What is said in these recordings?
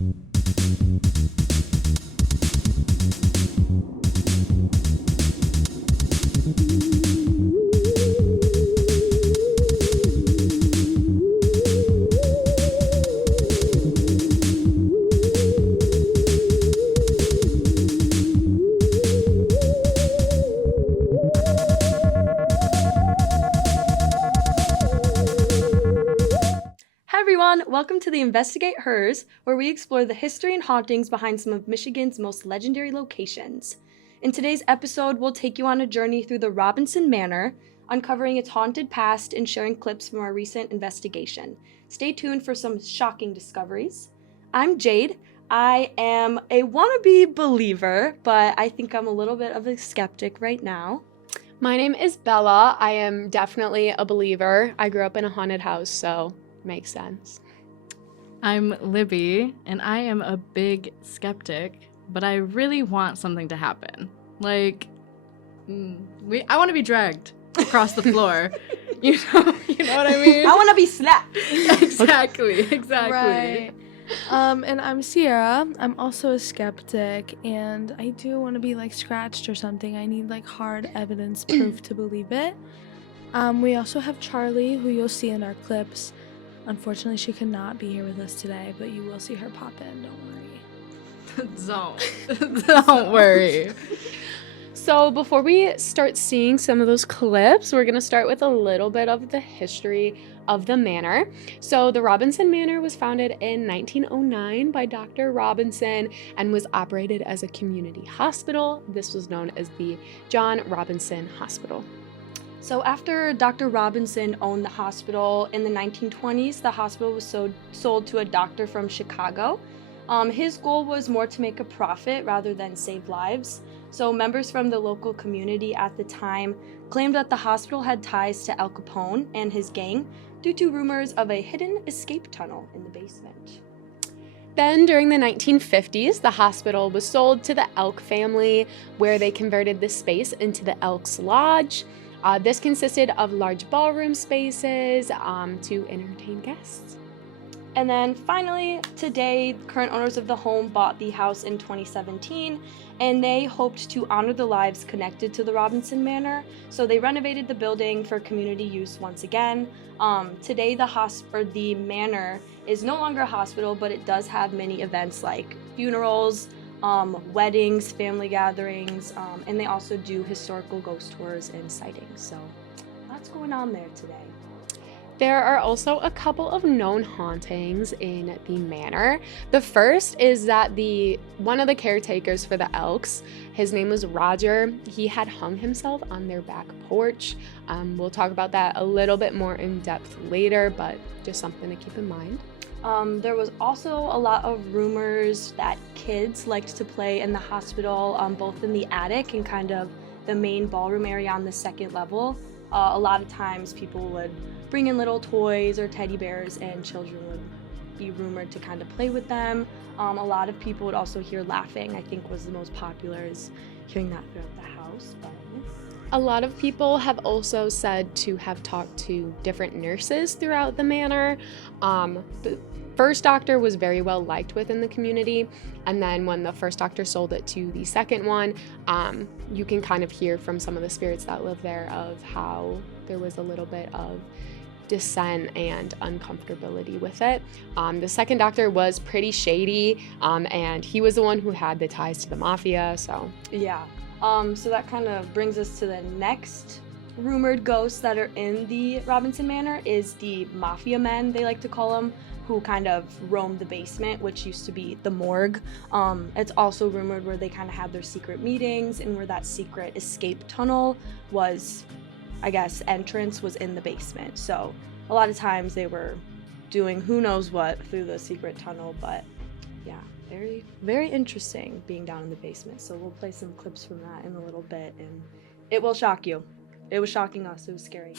Hi everyone, welcome to the Investigate Hers, where we explore the history and hauntings behind some of Michigan's most legendary locations. In today's episode, we'll take you on a journey through the Robinson Manor, uncovering its haunted past and sharing clips from our recent investigation. Stay tuned for some shocking discoveries. I'm Jade. I am a wannabe believer, but I think I'm a little bit of a skeptic right now. My name is Bella. I am definitely a believer. I grew up in a haunted house, so makes sense. I'm Libby, and I am a big skeptic, but I really want something to happen. Like, I want to be dragged across the floor. you know what I mean? I want to be slapped. Exactly. Right. And I'm Sierra. I'm also a skeptic, and I do want to be like scratched or something. I need like hard evidence proof to believe it. We also have Charlie, who you'll see in our clips. Unfortunately, she could not be here with us today, but you will see her pop in, don't worry. Don't worry. So before we start seeing some of those clips, we're going to start with a little bit of the history of the manor. So the Robinson Manor was founded in 1909 by Dr. Robinson and was operated as a community hospital. This was known as the John Robinson Hospital. So after Dr. Robinson owned the hospital in the 1920s, the hospital was sold to a doctor from Chicago. His goal was more to make a profit rather than save lives. So members from the local community at the time claimed that the hospital had ties to Al Capone and his gang due to rumors of a hidden escape tunnel in the basement. Then, during the 1950s, the hospital was sold to the Elk family, where they converted the space into the Elks Lodge. This consisted of large ballroom spaces to entertain guests. And then finally, today, current owners of the home bought the house in 2017, and they hoped to honor the lives connected to the Robinson Manor, so they renovated the building for community use once again. Today, the manor is no longer a hospital, but it does have many events like funerals, weddings, family gatherings, and they also do historical ghost tours and sightings. So lots going on there today. There are also a couple of known hauntings in the manor. The first is that one of the caretakers for the Elks, his name was Roger, he had hung himself on their back porch. We'll talk about that a little bit more in depth later, but just something to keep in mind. There was also a lot of rumors that kids liked to play in the hospital, both in the attic and kind of the main ballroom area on the second level. A lot of times people would bring in little toys or teddy bears, and children would be rumored to kind of play with them. A lot of people would also hear laughing, I think was the most popular, is hearing that throughout the house. But a lot of people have also said to have talked to different nurses throughout the manor. The first doctor was very well liked within the community, and then when the first doctor sold it to the second one, you can kind of hear from some of the spirits that live there of how there was a little bit of dissent and uncomfortability with it. The second doctor was pretty shady, and he was the one who had the ties to the mafia, so. Yeah. So that kind of brings us to the next rumored ghosts that are in the Robinson Manor is the mafia men, they like to call them, who kind of roamed the basement, which used to be the morgue. It's also rumored where they kind of had their secret meetings and where that secret escape tunnel was, I guess, entrance was in the basement. So a lot of times they were doing who knows what through the secret tunnel, but yeah, very, very interesting being down in the basement. So we'll play some clips from that in a little bit, and it will shock you. It was shocking us. It was scary.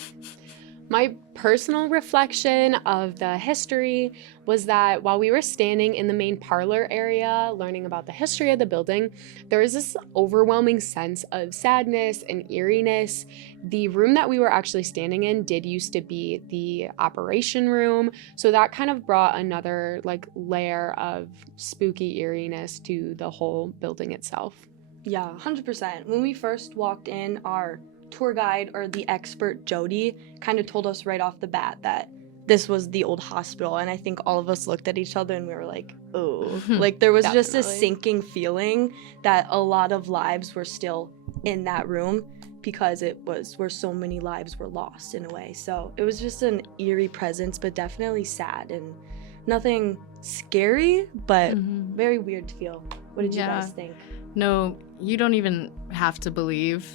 My personal reflection of the history was that while we were standing in the main parlor area learning about the history of the building, there was this overwhelming sense of sadness and eeriness. The room that we were actually standing in did used to be the operation room, so that kind of brought another like layer of spooky eeriness to the whole building itself. Yeah, 100%. When we first walked in, our tour guide, or the expert Jody, kind of told us right off the bat that this was the old hospital, and I think all of us looked at each other and we were like, oh. Like, there was just a Definitely. sinking feeling that a lot of lives were still in that room because it was where so many lives were lost in a way. So it was just an eerie presence, but definitely sad, and nothing scary, but very weird to feel. What did you Yeah. guys think? No, you don't even have to believe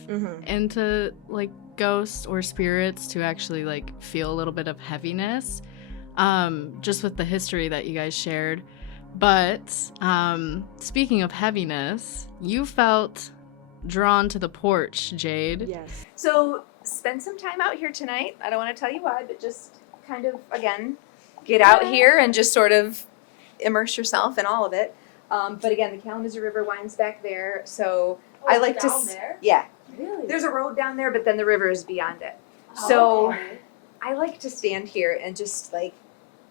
into like ghosts or spirits to actually like feel a little bit of heaviness, just with the history that you guys shared. But speaking of heaviness, you felt drawn to the porch, Jade. Yes. So spend some time out here tonight. I don't want to tell you why, but just kind of, again, get out here and just sort of immerse yourself in all of it. But again, the Kalamazoo River winds back there, so I like to. there? Yeah, Really? there's a road down there, but then the river is beyond it. So okay. I like to stand here and just like,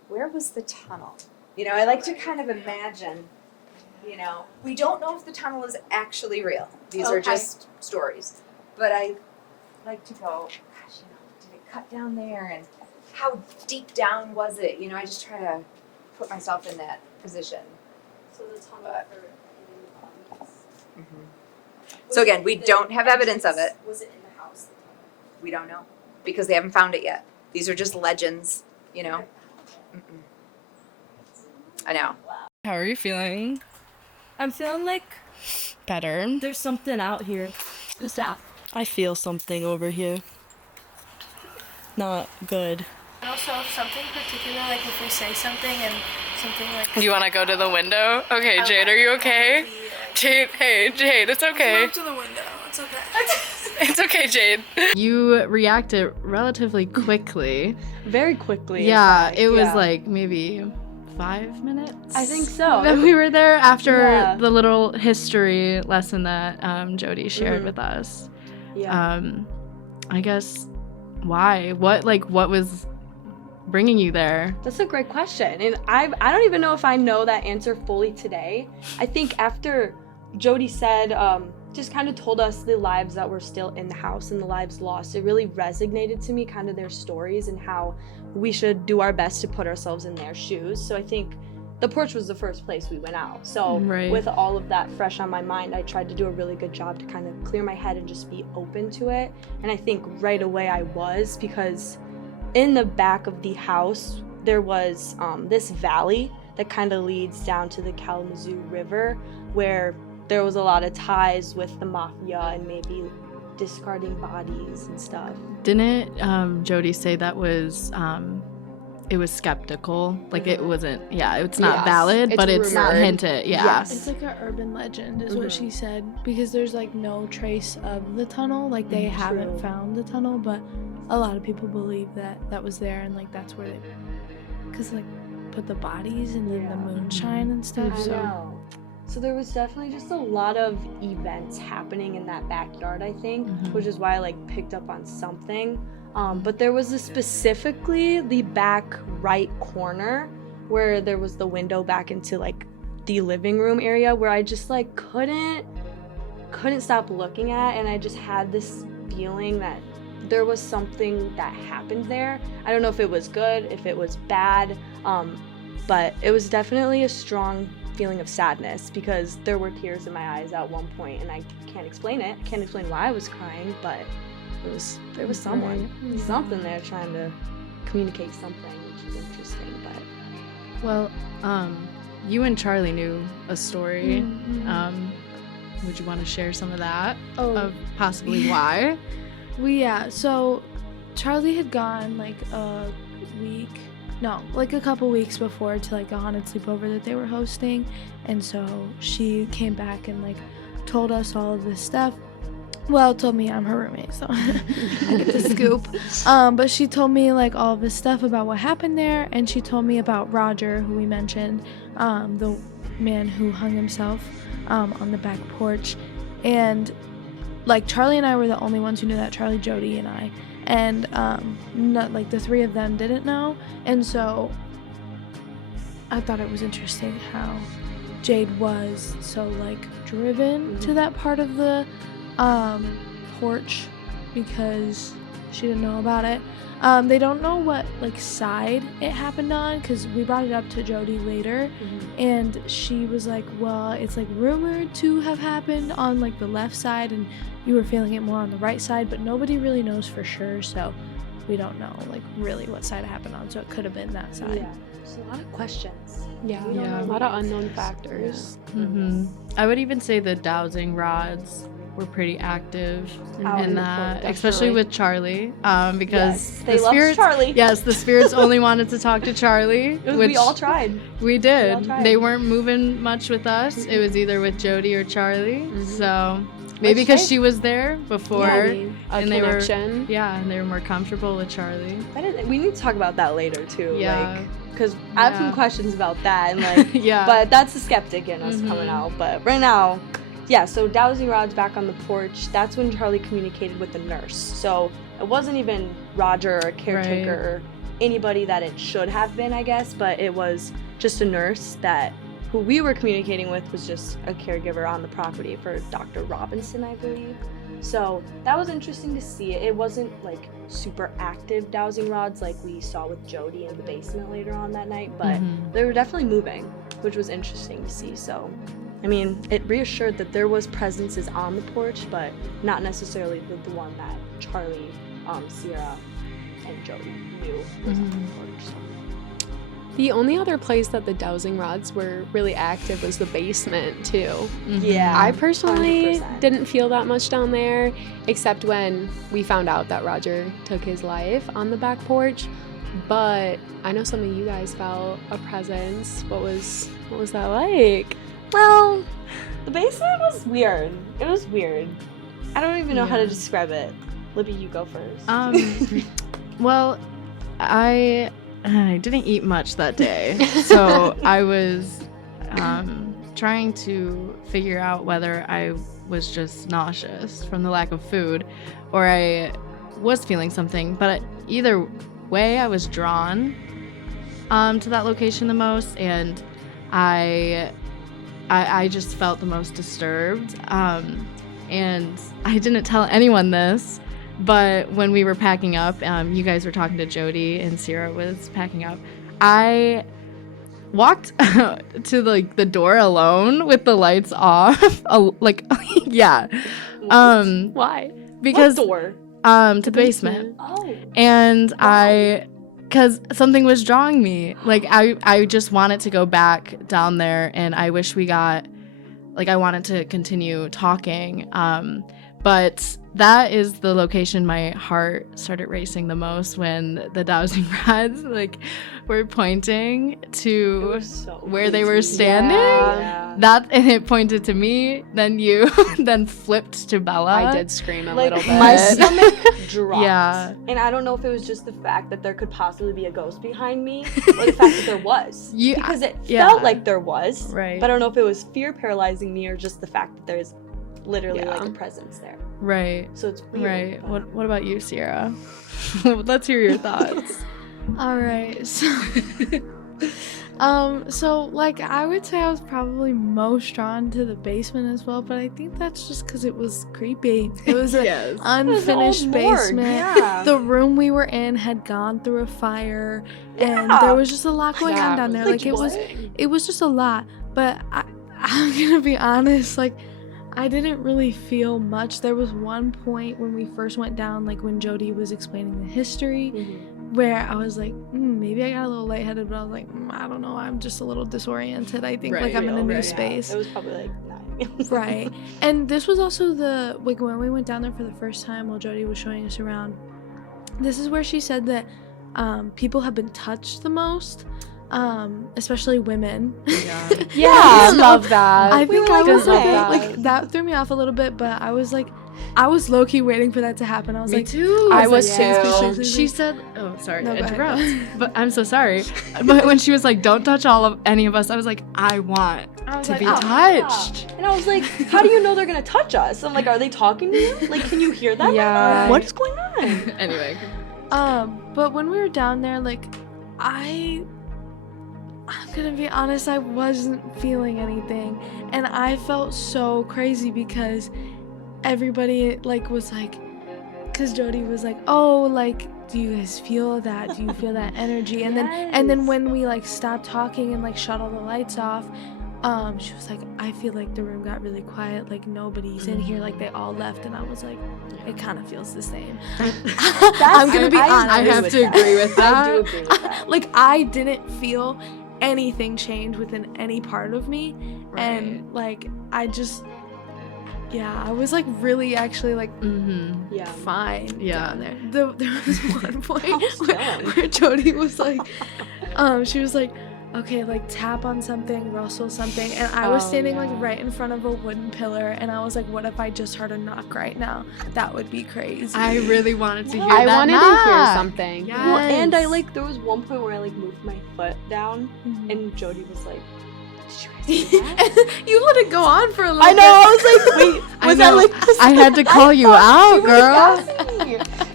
where was the tunnel? You know, I like to kind of imagine. You know, we don't know if the tunnel is actually real. These are Okay. just stories. But I like to go, gosh, you know, did it cut down there? And how deep down was it? You know, I just try to put myself in that position. So the tunnel So again, we don't have evidence of it. Was it in the house? We don't know because they haven't found it yet. These are just legends, you know. I know. How are you feeling? I'm feeling like Better. there's something out here. What's that? I feel something over here. Not good. And also, if something particular, like if we say something and something like. You want to go to the window? Okay, Jade, are you okay? Jade, hey, Jade, it's okay. to the window. It's okay. It's okay, Jade. You reacted relatively quickly. Very quickly. in Yeah, fact, it was yeah. like maybe 5 minutes. I think so. That we were there after Yeah. the little history lesson that Jody shared with us. Yeah. I guess why? What was bringing you there? That's a great question. And I don't even know if I know that answer fully today. I think after Jody said, just kind of told us the lives that were still in the house and the lives lost, it really resonated to me, kind of their stories and how we should do our best to put ourselves in their shoes. So I think the porch was the first place we went out. So Right. with all of that fresh on my mind, I tried to do a really good job to kind of clear my head and just be open to it. And I think right away I was, because in the back of the house, there was this valley that kind of leads down to the Kalamazoo River, where there was a lot of ties with the mafia and maybe discarding bodies and stuff. Didn't Jody say that was it was skeptical? Like it wasn't. Yeah, it's not Yes. valid, It's but it's rumored. hinted. Yeah. Yes. It's like an urban legend, is what Mhm. she said, because there's like no trace of the tunnel. Like they haven't True. found the tunnel, but a lot of people believe that that was there, and like that's where they, cause like put the bodies and then the Yeah. moonshine and stuff. I So know. So there was definitely just a lot of events happening in that backyard, I think, which is why I like picked up on something. But there was specifically the back right corner where there was the window back into like the living room area where I just like couldn't stop looking at, and I just had this feeling that there was something that happened there. I don't know if it was good, if it was bad, but it was definitely a strong feeling of sadness because there were tears in my eyes at one point, and I can't explain it. I can't explain why I was crying, but there was someone, something there trying to communicate something, which is interesting. But Well, you and Charlie knew a story. Mhm. Would you want to share some of that? Oh. Of possibly why? So Charlie had gone like a couple weeks before to like a haunted sleepover that they were hosting, and so she came back and like told us all of this stuff. well, told me I'm her roommate, so I get the scoop. But she told me like all of this stuff about what happened there, and she told me about Roger, who we mentioned, the man who hung himself on the back porch, and like Charlie and I were the only ones who knew that. Charlie, Jody, and I, and not like the three of them didn't know, and so I thought it was interesting how Jade was so like driven to that part of the porch because she didn't know about it. They don't know what like side it happened on because we brought it up to Jody later, and she was like, well, it's like rumored to have happened on like the left side and you were feeling it more on the right side, but nobody really knows for sure, so we don't know like really what side it happened on, so it could have been that side. Yeah, there's a lot of questions. Yeah, We don't know a lot of unknown factors. I would even say the dowsing rods were pretty active Out in in the that, porch, especially definitely. with Charlie, because Yes, they the loved spirits. Charlie. Yes, the spirits only wanted to talk to Charlie, which We all tried. we all did. tried. They weren't moving much with us. It was either with Jody or Charlie. So maybe Which because they- she was there before, A and they were connection. and they were more comfortable with Charlie. We need to talk about that later too. Yeah. Because I have some Yeah. questions about that, and like, Yeah. but that's the skeptic in us coming out. But right now, yeah. So dowsing rods back on the porch. That's when Charlie communicated with the nurse. So it wasn't even Roger or a caretaker or anybody that it should have been, I guess. But it was just a nurse who we were communicating with was just a caregiver on the property for Dr. Robinson, I believe. So that was interesting to see. It wasn't like super active dowsing rods like we saw with Jody in the basement later on that night, but they were definitely moving, which was interesting to see. So, I mean, it reassured that there was presences on the porch, but not necessarily the one that Charlie, Sierra, and Jody knew was on the porch. So. The only other place that the dowsing rods were really active was the basement, too. Yeah, I personally 100%. didn't feel that much down there, except when we found out that Roger took his life on the back porch. But I know some of you guys felt a presence. What was that like? Well, the basement was weird. It was weird. I don't even know how to describe it. Libby, you go first. Well, I didn't eat much that day, so I was trying to figure out whether I was just nauseous from the lack of food or I was feeling something. But either way, I was drawn to that location the most, and I just felt the most disturbed. And I didn't tell anyone this, but when we were packing up, you guys were talking to Jody and Sierra was packing up. I walked to like the door alone with the lights off. Yeah. Why? Because What door? to the basement. Oh. And because something was drawing me. Like I just wanted to go back down there, and I wish I wanted to continue talking. But that is the location my heart started racing the most when the dowsing rods were pointing to where they were standing. Yeah. And it pointed to me, then you, then flipped to Bella. I did scream a Like, little bit. my stomach dropped. Yeah. And I don't know if it was just the fact that there could possibly be a ghost behind me or the fact that there was. Because it felt like there was. Right. But I don't know if it was fear paralyzing me or just the fact that there's literally a presence there. Right. So it's weird. Right. but- What about you, Sierra? Let's hear your thoughts. All right. So like I would say I was probably most drawn to the basement as well, but I think that's just because it was creepy. It was an Yes. unfinished It was an old morgue, basement. yeah. The room we were in had gone through a fire, and Yeah. there was just a lot going on down there. Like it was just a lot. But I'm gonna be honest, like I didn't really feel much. There was one point when we first went down, like when Jody was explaining the history, where I was like, maybe I got a little lightheaded, but I was like, I don't know, I'm just a little disoriented. I think like I'm in a new space. It was probably like 9. Right. And this was also when we went down there for the first time while Jody was showing us around, this is where she said that people have been touched the most, especially women. Yeah, I love that. I think I I was love like, that. like that threw me off a little bit, but I was like, I was low-key waiting for that to happen. I was Me like, too. I was like, too. She said, "Oh, sorry No, to go ahead. interrupt," but I'm so sorry. But when she was like, "Don't touch any of us," I was like, "I want I was to like, be oh, touched." And I was like, how do you know they're gonna touch us? I'm like, are they talking to you? Like, can you hear them? Yeah. What is going on? Anyway, But when we were down there, like, I'm gonna be honest, I wasn't feeling anything, and I felt so crazy because everybody like was like, because Jody was like, oh, like, do you guys feel that? Do you feel that energy? And then when we like stopped talking and like shut all the lights off, she was like, I feel like the room got really quiet, like nobody's in here, like they all left, and I was like, it kind of feels the same. I'm gonna be honest. I have to agree with that. I do agree with that. Like, I didn't feel anything change within any part of me, and like I just, I was like really actually like Yeah. fine Yeah. down there. There was one point was where Jody was like, she was like, okay, like tap on something, rustle something, and I was standing like right in front of a wooden pillar, and I was like, what if I just heard a knock right now? That would be crazy. I really wanted to hear I that wanted to hear knock. something. Yes. Well, and I like, there was one point where I like moved my foot down, Mhm. and Jody was like, did you guys see that? You let it go on for a little I know, I was like, wait, I was that know. like I had to call you out, girl.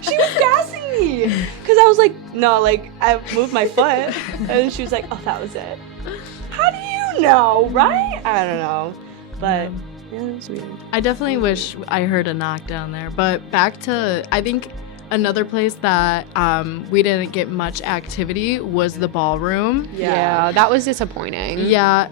She was gassing me. Because I was like, no, like, I moved my foot. And she was like, oh, that was it. How do you know, right? I don't know. But, yeah, it was weird. I definitely wish I heard a knock down there. But back to, I think another place that we didn't get much activity was the ballroom. Yeah, that was disappointing. Yeah.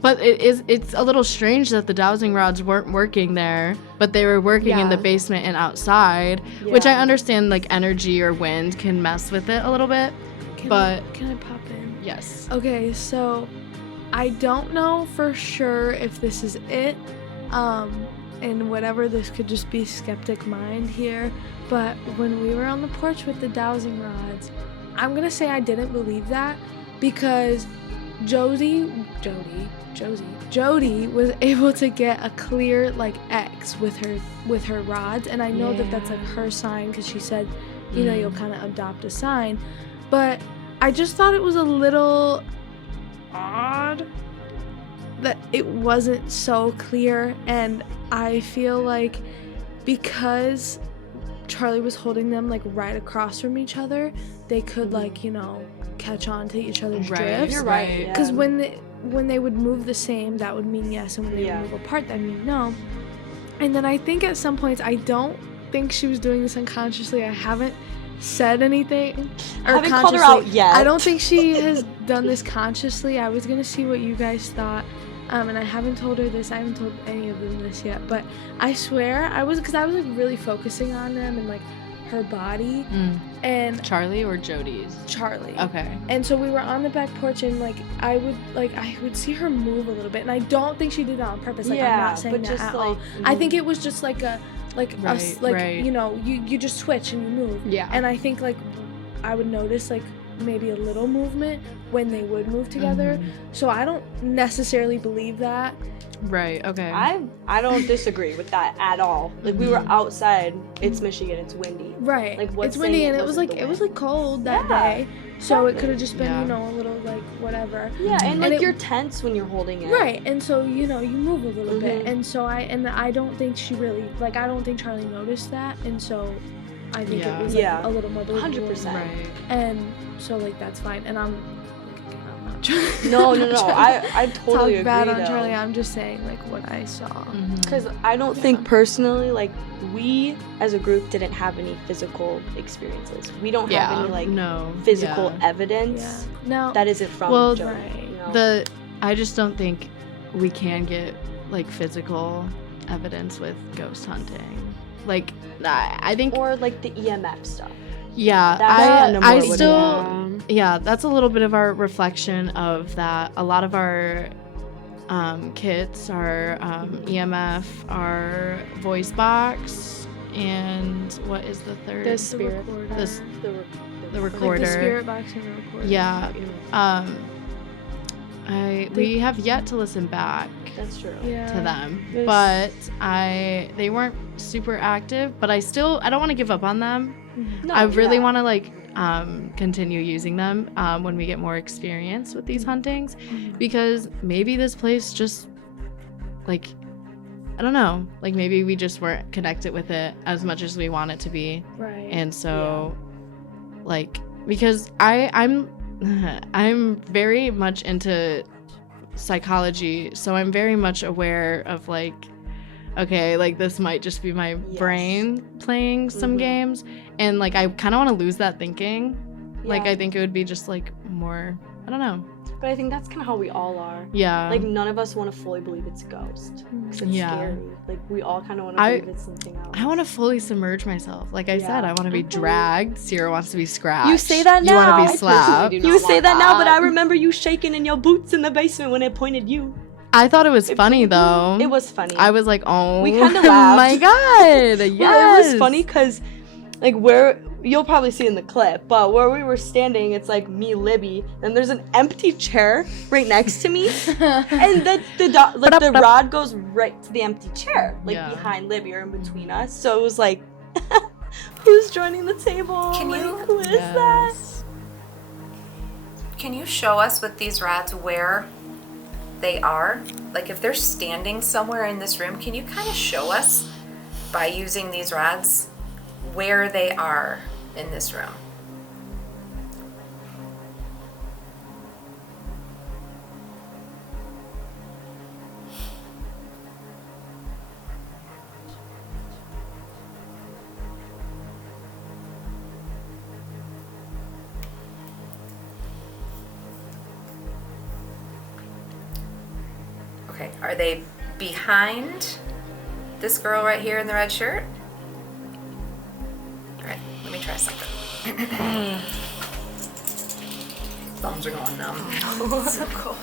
But it's a little strange that the dowsing rods weren't working there, but they were working in the Yeah. basement and outside, which I Yeah. understand like energy or wind can mess with it a little bit. But can I pop in? yes. Okay, so I don't know for sure if this is it, and whatever, this could just be skeptic mind here, but when we were on the porch with the dowsing rods, I'm gonna say I didn't believe that because Jody was able to get a clear like X with her rods, and I know that that's like her sign because she said, you know, you'll kind of adopt a sign, but I just thought it was a little odd that it wasn't so clear, and I feel like because Charlie was holding them like right across from each other, they could like, you know, catch on to each other's drifts. You're right. Yeah. Because when they would move the same, that would mean yes, and when they Yeah. would move apart, that would mean no. And then I think at some points, I don't think she was doing this unconsciously. I haven't said anything or Haven't called her out yet. I don't think she has done this consciously. I was gonna see what you guys thought, and I haven't told her this. I haven't told any of them this yet, but I swear because I was like really focusing on them and like her body and Charlie or Jody's? Charlie. Okay. And so we were on the back porch, and like I would see her move a little bit, and I don't think she did that on purpose. Like, I'm not saying but that just at like, all. I think it was just like a Right. you know, you just switch and you move. Yeah. And I think like I would notice like maybe a little movement when they would move together. So I don't necessarily believe that. Right. Okay. I don't disagree with that at all. Like, we were outside. It's Michigan. It's windy. Right. Like, what's it's windy, saying and it it was wasn't like the it was wind? like cold that Yeah, day. So it exactly. could have just been, Yeah. you know, a little like whatever. Yeah, and like it- you're tense when you're holding it. Right, and so you know you move a little bit, Mhm. and so I don't think she really like I don't think Charlie noticed that, and so I think Yeah. it was like, Yeah. a little more believable. 100%. Right. And so like that's fine, and I'm not trying. No, I'm no, not no. trying I to totally talk bad agree, on Charlie. though. I'm just saying like what I saw. Because I don't think personally, like, we as a group didn't have any physical experiences. We don't have any like no physical yeah. evidence Yeah. Now that isn't from Well, Jody. right. You know? I just don't think we can get like physical evidence with ghost hunting. Like I think or like the EMF stuff. yeah, That's kind of I more what it still yeah, that's a little bit of our reflection of that. A lot of our kits are EMF, our voice box, and what is the third? The the spirit. recorder, This- The the like recorder. the spirit box and the recorder. Yeah. We have yet to listen back That's true. Yeah. to them, There's- but they weren't super active. But I don't want to give up on them. No, I really yeah. want to like continue using them when we get more experience with these huntings, because maybe this place just like, I don't know, like maybe we just weren't connected with it as much as we want it to be. Right. And so like, because I'm I'm very much into psychology, so I'm very much aware of like, okay, like this might just be my Yes. brain playing some games, and like I kind of want to lose that thinking. Like Yeah. I think it would be just like more, I don't know. But I think that's kind of how we all are. Yeah. Like none of us want to fully believe it's a ghost because it's Yeah. scary. Like we all kind of want to I- believe it's something else. I want to fully submerge myself. Like I said, Yeah. I want to be dragged. Sierra wants to be scratched. You say that You want now. to I be personally slapped. do You not say want that now, but that. I remember you shaking in your boots in the basement when it pointed you. I thought it was funny though. It was funny. I was like, oh, We kinda my laughed. god, yes. Well, it was funny because, like, where you'll probably see in the clip, but where we were standing, it's like me, Libby, and there's an empty chair right next to me, and the rod goes right to the empty chair, like Yeah. behind Libby or in between us. So it was like, who's joining the table? Can Like, you- who is that? Yes. Can you show us with these rods where they are? Like if they're standing somewhere in this room, can you kind of show us by using these rods where they are in this room? Okay, are they behind this girl right here in the red shirt? All right, let me try something. Thumbs are going numb. So cold.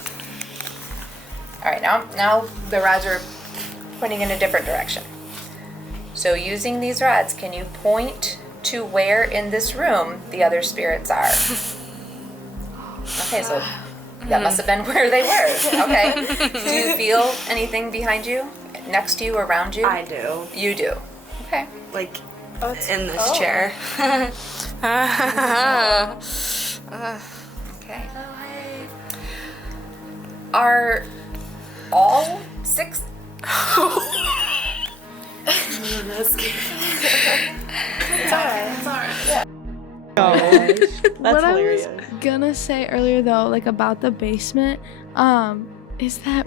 All right, now the rods are pointing in a different direction. So using these rods, can you point to where in this room the other spirits are? Okay, so that must have been where they were. Okay. Do you feel anything behind you, next to you, around you? I do. You do. Okay. Like, in this chair. Okay. Are all six? That's What hilarious. I was gonna say earlier though, like about the basement, is that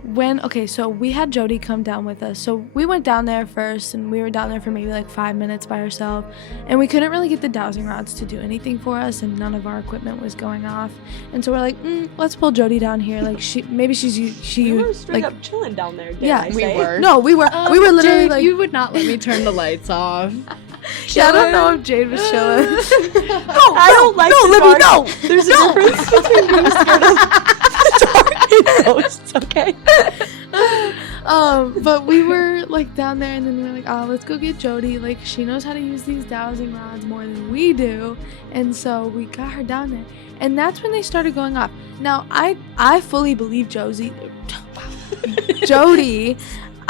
so we had Jody come down with us. So we went down there first and we were down there for maybe like 5 minutes by ourselves, and we couldn't really get the dowsing rods to do anything for us, and none of our equipment was going off. And so we're like, let's pull Jody down here. Like she We were straight like up chilling down there. Didn't Yeah, I we say? were. no, we were literally Jade, like you would not let me turn the lights off. I don't know if Jade was chilling. I don't like the Libby, dark. no. There's a difference between being scared of the dark and ghosts, okay? But we were like down there, and then we were like, oh, let's go get Jody. Like she knows how to use these dowsing rods more than we do, and so we got her down there, and that's when they started going off. Now I fully believe Jody.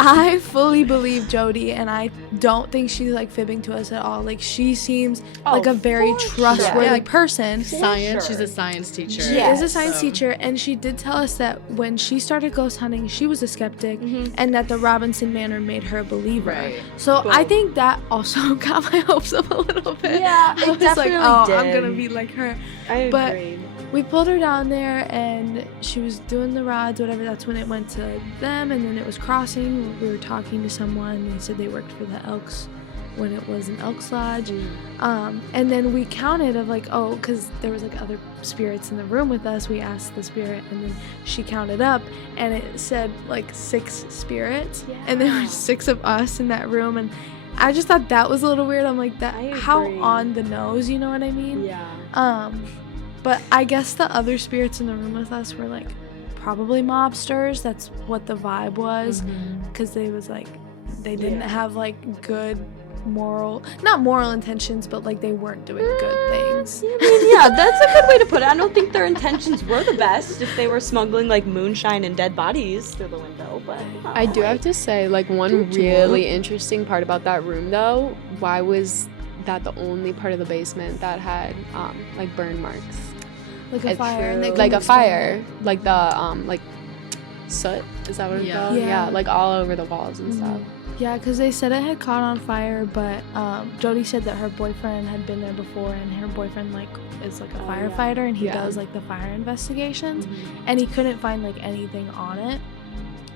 I fully believe Jody, and I don't think she's like fibbing to us at all. Like she seems like a very for trustworthy sure. Yeah. person. Science. sure. She's a science teacher. She Yes. is a science So- teacher, and she did tell us that when she started ghost hunting, she was a skeptic, and that the Robinson Manor made her a believer. Right. So I Boom. think that also got my hopes up a little bit. Yeah, it I was definitely like, oh, I'm did. gonna be like her. I But- agreed. We pulled her down there, and she was doing the rods, whatever. That's when it went to them, and then it was crossing. We were talking to someone. They said they worked for the Elks when it was an Elks Lodge. And then we counted of like, oh, because there was like other spirits in the room with us. We asked the spirit, and then she counted up, and it said like 6 spirits, and there were 6 of us in that room, and I just thought that was a little weird. I'm like, that I how agree. on the nose, you know what I mean? Yeah. But I guess the other spirits in the room with us were like probably mobsters. That's what the vibe was, because they was like they didn't Yeah. have like good not moral intentions, but like they weren't doing good things. I mean, yeah, that's a good way to put it. I don't think their intentions were the best if they were smuggling like moonshine and dead bodies through the window, but I do have to say, like, one really interesting part about that room, though, why was that the only part of the basement that had, like, burn marks? Like a It's fire. And they like a couldn't explain fire. it. Like the, like, soot? Is that what it's Yeah. called? Yeah. Like, all over the walls and stuff. Yeah, because they said it had caught on fire, but Jody said that her boyfriend had been there before, and her boyfriend like is like a firefighter, and he Yeah. does like the fire investigations, and he couldn't find like anything on it.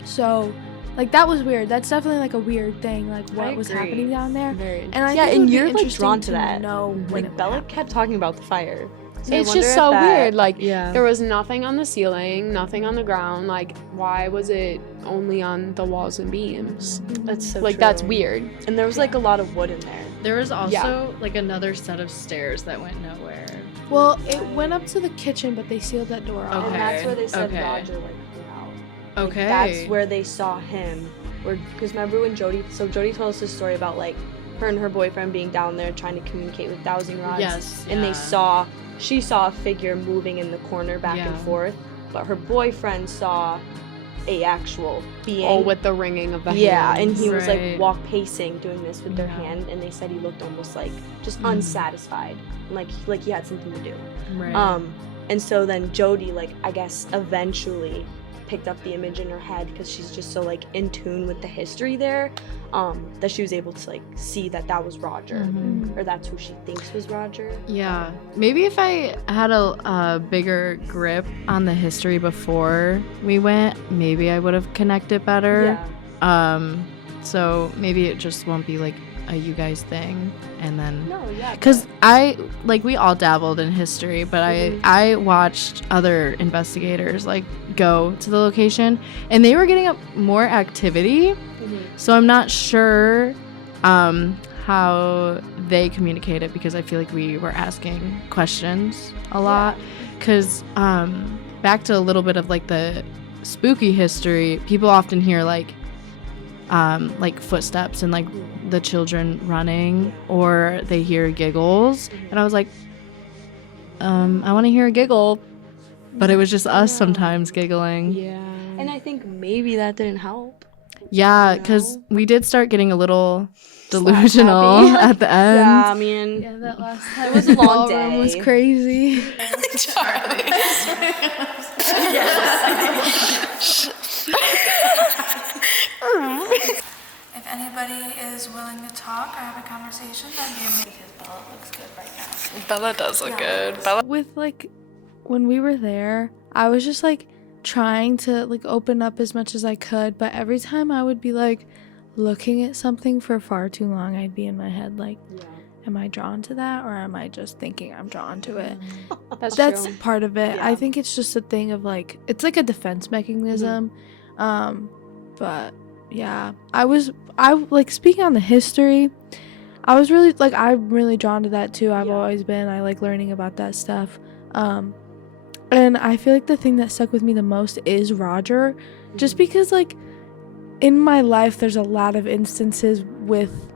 So, like that was weird. That's definitely like a weird thing, like what was agree. happening down there. Very interesting. And I yeah, think it and would be you're like interesting drawn to that. know when Like it Bella happened. kept talking about the fire. So I It's wonder just if so that- weird. Like, yeah. there was nothing on the ceiling, nothing on the ground. Like, why was it only on the walls and beams? That's so Like, true. that's weird. And there was like a lot of wood in there. There was also like another set of stairs that went nowhere. Well, it went up to the kitchen, but they sealed that door off. And that's Okay, where they said okay. Roger like came out. Like, Okay. that's where they saw him. Because remember when Jody told us this story about like her and her boyfriend being down there trying to communicate with dowsing rods. Yes, And yeah. she saw a figure moving in the corner back and Yeah. forth, but her boyfriend saw a actual being. Oh, with the ringing of the yeah, hands. and he was Right. like pacing, doing this with their Yeah. hand, and they said he looked almost like just Mhm. unsatisfied, like he had something to do. Right. And so then Jody, like, I guess eventually picked up the image in her head because she's just so like in tune with the history there, that she was able to like see that was Roger, Mhm. or that's who she thinks was Roger. Yeah, maybe if I had a bigger grip on the history before we went, maybe I would have connected better. Yeah. So maybe it just won't be like a you guys thing, and then No, yeah. because we all dabbled in history, but I watched other investigators like go to the location, and they were getting up more activity. So I'm not sure how they communicated, because I feel like we were asking questions a lot. Because back to a little bit of like the spooky history, people often hear like footsteps and like the children running, or they hear giggles, and I was like, I want to hear a giggle, but it was just us sometimes giggling. Yeah. And I think maybe that didn't help. Yeah, because we did start getting a little delusional happy. at the end. Yeah, I mean, Yeah, that last time it was a long ballroom was day. crazy. If anybody is willing to talk or have a conversation, that'd be amazing. Because Bella looks good right now. Bella does look good. Bella. With like when we were there, I was just like trying to like open up as much as I could, but every time I would be like looking at something for far too long, I'd be in my head like, am I drawn to that, or am I just thinking I'm drawn to it? That's That's true. part of it. Yeah. I think it's just a thing of like, it's like a defense mechanism. But yeah, I like, speaking on the history, I was really like, I'm really drawn to that too. I've Yeah. always been. I like learning about that stuff. And I feel like the thing that stuck with me the most is Roger, just because like in my life there's a lot of instances with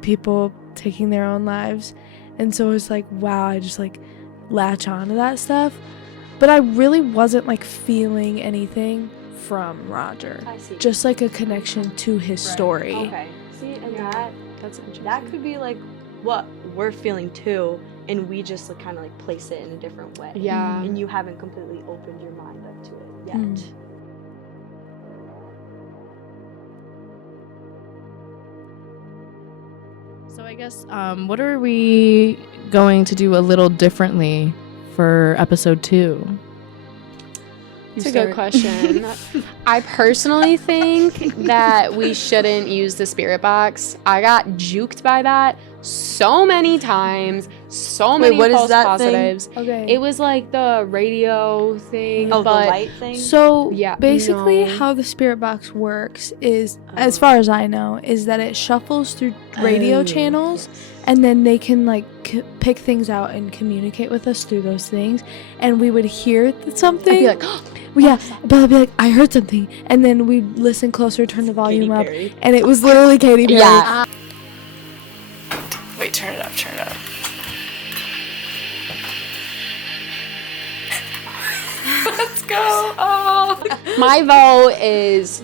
people taking their own lives, and so it's like, wow, I just like latch on to that stuff, but I really wasn't like feeling anything from Roger, I see. just like a connection to his story. Okay. See, and That's interesting. that could be like what we're feeling too, and we just like kind of like place it in a different way. Yeah. And you haven't completely opened your mind up to it yet. Mm. So I guess, what are we going to do a little differently for episode 2? It's a good question. I personally think that we shouldn't use the spirit box. I got juked by that so many times. So many what is false that thing? positives. Okay. It was like the radio thing. Oh, but the light thing? So Yeah, basically no. how the spirit box works is, as far as I know, is that it shuffles through radio channels, and then they can like pick things out and communicate with us through those things, and we would hear something. I'd be like, yeah, but I'd be like, I heard something, and then we'd listen closer, turn the volume Katy up, Perry. and it was literally Katy Perry. Yeah. turn it up, turn it up. Let's go. Oh. My vote is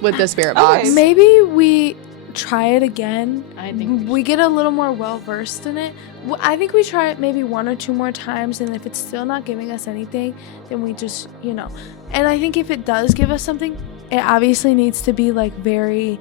with the spirit box. Okay. Maybe we try it again. I think we get a little more well versed in it. I think we try it maybe 1 or 2 more times, and if it's still not giving us anything, then we just, And I think if it does give us something, it obviously needs to be like very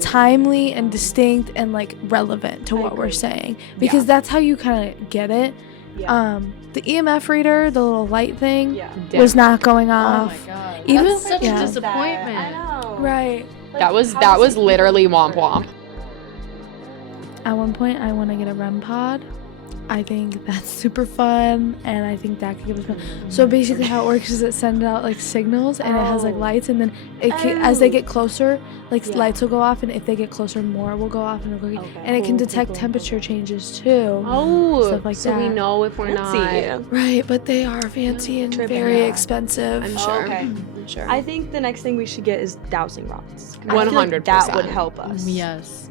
timely and distinct and like relevant to what we're saying, because that's how you kind of get it. Yeah. The EMF reader, the little light thing, Yeah. was not going Oh off. my god. Even That's such yeah. a disappointment. I know. Right. Like, That was how does it literally feel womp different? womp. At one point, I want to get a REM pod. I think that's super fun, and I think that could give us fun. So basically, how it works is it sends out like signals, and it has like Oh. lights, and then as they Oh. get closer, like Yeah. lights will go off, and if they get closer, more will go off, and it'll go. Okay. And it can Cool, detect cool. temperature changes too. Oh, Stuff like so we that. know if we're Fancy. not. Right, but they are fancy and Tripping. very Yeah. expensive. I'm Oh, sure. okay. I'm sure. I think the next thing we should get is dowsing rods. I feel like 100%. that would help us. Yes.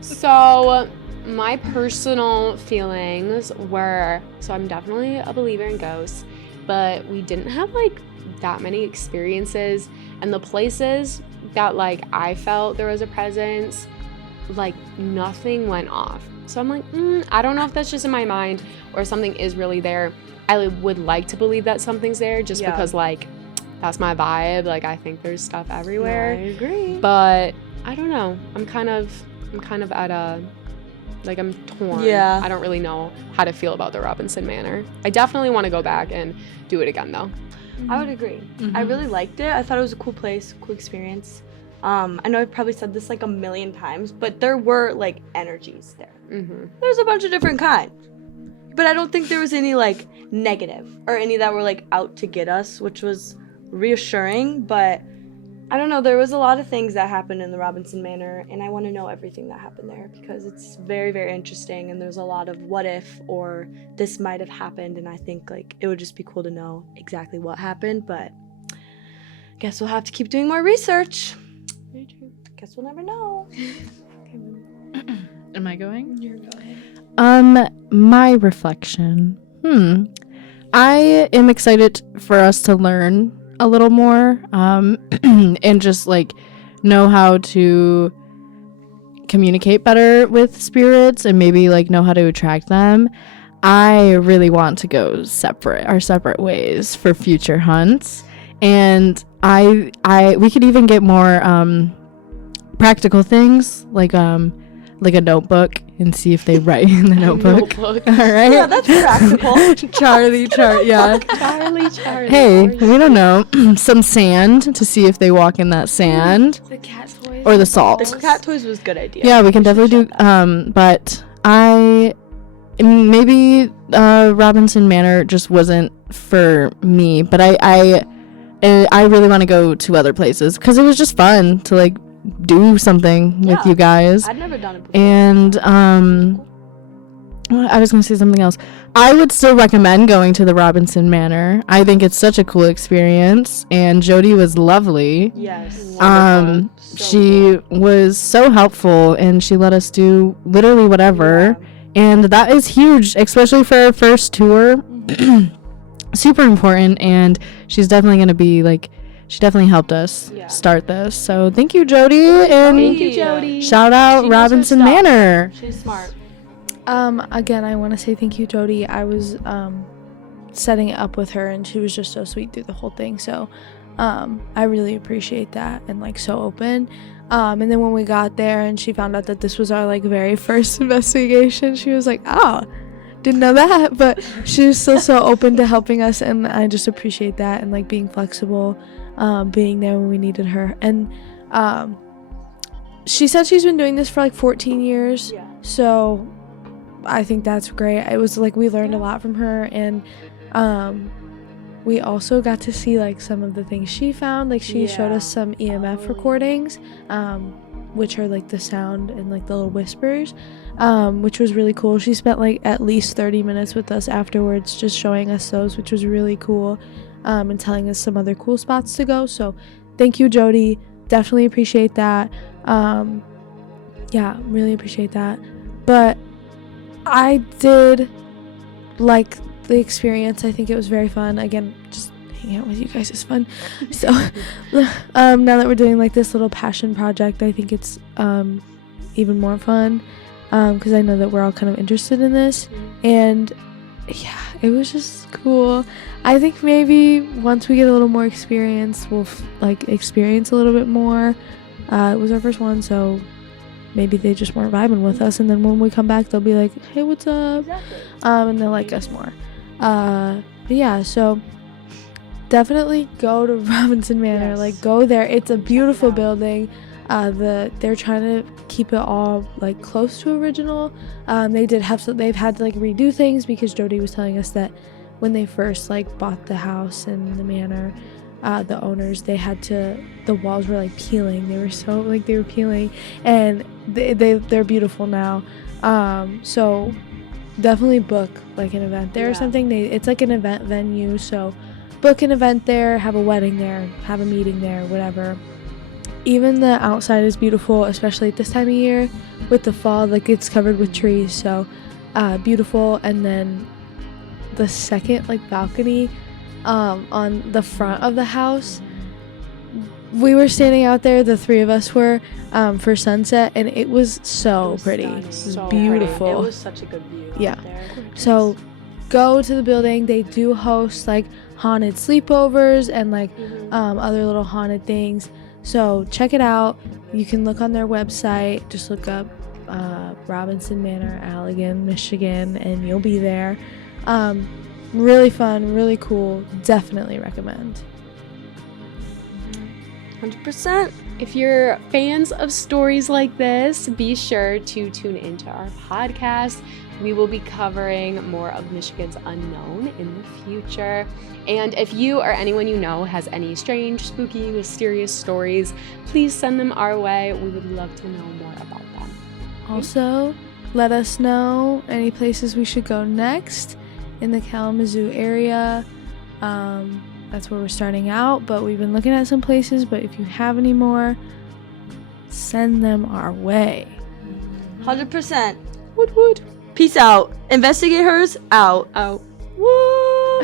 So, my personal feelings were, so I'm definitely a believer in ghosts, but we didn't have like that many experiences, and the places that like I felt there was a presence, like nothing went off. So I'm like, I don't know if that's just in my mind or something is really there. I would like to believe that something's there just Yeah. because like that's my vibe. Like I think there's stuff everywhere. I agree. But I don't know. I'm kind of at a, like I'm torn. Yeah. I don't really know how to feel about the Robinson Manor. I definitely want to go back and do it again though. I would agree. Mm-hmm. I really liked it. I thought it was a cool place, cool experience. I know I've probably said this like a million times, but there were like energies there. Mm-hmm. There's a bunch of different kinds. But I don't think there was any like negative or any that were like out to get us, which was reassuring. But I don't know, there was a lot of things that happened in the Robinson Manor, and I want to know everything that happened there because it's very, very interesting, and there's a lot of what if or this might have happened, and I think like it would just be cool to know exactly what happened, but guess we'll have to keep doing more research. Very true. Guess we'll never know. Am I going? You're going. My reflection. I am excited for us to learn a little more, and just like know how to communicate better with spirits and maybe like know how to attract them. I really want to go our separate ways for future hunts, and we could even get more practical things like a notebook and see if they write in the notebook. All right. Yeah, that's practical. Charlie, yeah. Charlie. Hey, we don't know. Some sand to see if they walk in that sand The cat toys. or the salt. The cat toys was a good idea. Yeah, we can definitely do. But maybe Robinson Manor just wasn't for me. But I really want to go to other places because it was just fun to like do something with Yeah. you guys. I'd never done it before. And well, I was gonna say something else. I would still recommend going to the Robinson Manor. I think it's such a cool experience, and Jody was lovely. Yes. Wonderful. So She was so helpful, and she let us do literally whatever. And that is huge, especially for our first tour. Super important, and she's definitely gonna be like, she definitely helped us Yeah. start this. So thank you, Jody, and Thank you, Jody. shout out She knows her Robinson stuff. Manor. She's smart. Again, I want to say thank you, Jody. I was setting it up with her, and she was just so sweet through the whole thing. So I really appreciate that, and like so open. And then when we got there and she found out that this was our like very first investigation, she was like, "Oh, didn't know that." But she was still so open to helping us, and I just appreciate that, and like being flexible, being there when we needed her. And she said she's been doing this for like 14 years. Yeah. So I think that's great. It was like we learned a lot from her, and we also got to see like some of the things she found. Like she showed us some EMF recordings, which are like the sound and like the little whispers, which was really cool. She spent like at least 30 minutes with us afterwards just showing us those, which was really cool, and telling us some other cool spots to go. So thank you, Jody. Definitely appreciate that. Yeah, really appreciate that. But I did like the experience. I think it was very fun. Again, just hanging out with you guys is fun. So now that we're doing like this little passion project, I think it's even more fun because I know that we're all kind of interested in this. And yeah, it was just cool. I think maybe once we get a little more experience, we'll like experience a little bit more. It was our first one, so maybe they just weren't vibing with us, and then when we come back they'll be like, hey, what's up? Exactly. And they'll like us more. But yeah, so definitely go to Robinson Manor. Yes. Like, go there. It's a beautiful out. building. They're trying to keep it all like close to original. They've had to like redo things because Jody was telling us that when they first like bought the house and the manor, the owners, the walls were like peeling. They were peeling, and they're beautiful now. So definitely book like an event there or something. It's like an event venue, so book an event there, have a wedding there, have a meeting there, whatever. Even the outside is beautiful, especially at this time of year with the fall. Like, it's covered with trees, so beautiful. And then the second like balcony on the front of the house, we were standing out there, the three of us were, for sunset, and it was so pretty. It was beautiful. Pretty. It was such a good view Yeah. out there. So go to the building. They do host like haunted sleepovers and like other little haunted things. So check it out. You can look on their website. Just look up Robinson Manor, Allegan, Michigan, and you'll be there. Really fun, really cool. Definitely recommend. 100%. If you're fans of stories like this, be sure to tune into our podcast. We will be covering more of Michigan's unknown in the future. And if you or anyone you know has any strange, spooky, mysterious stories, please send them our way. We would love to know more about them. Also, let us know any places we should go next in the Kalamazoo area. That's where we're starting out, but we've been looking at some places. But if you have any more, send them our way. 100%. Woot woot. Peace out. Investigators out. Out. Woo!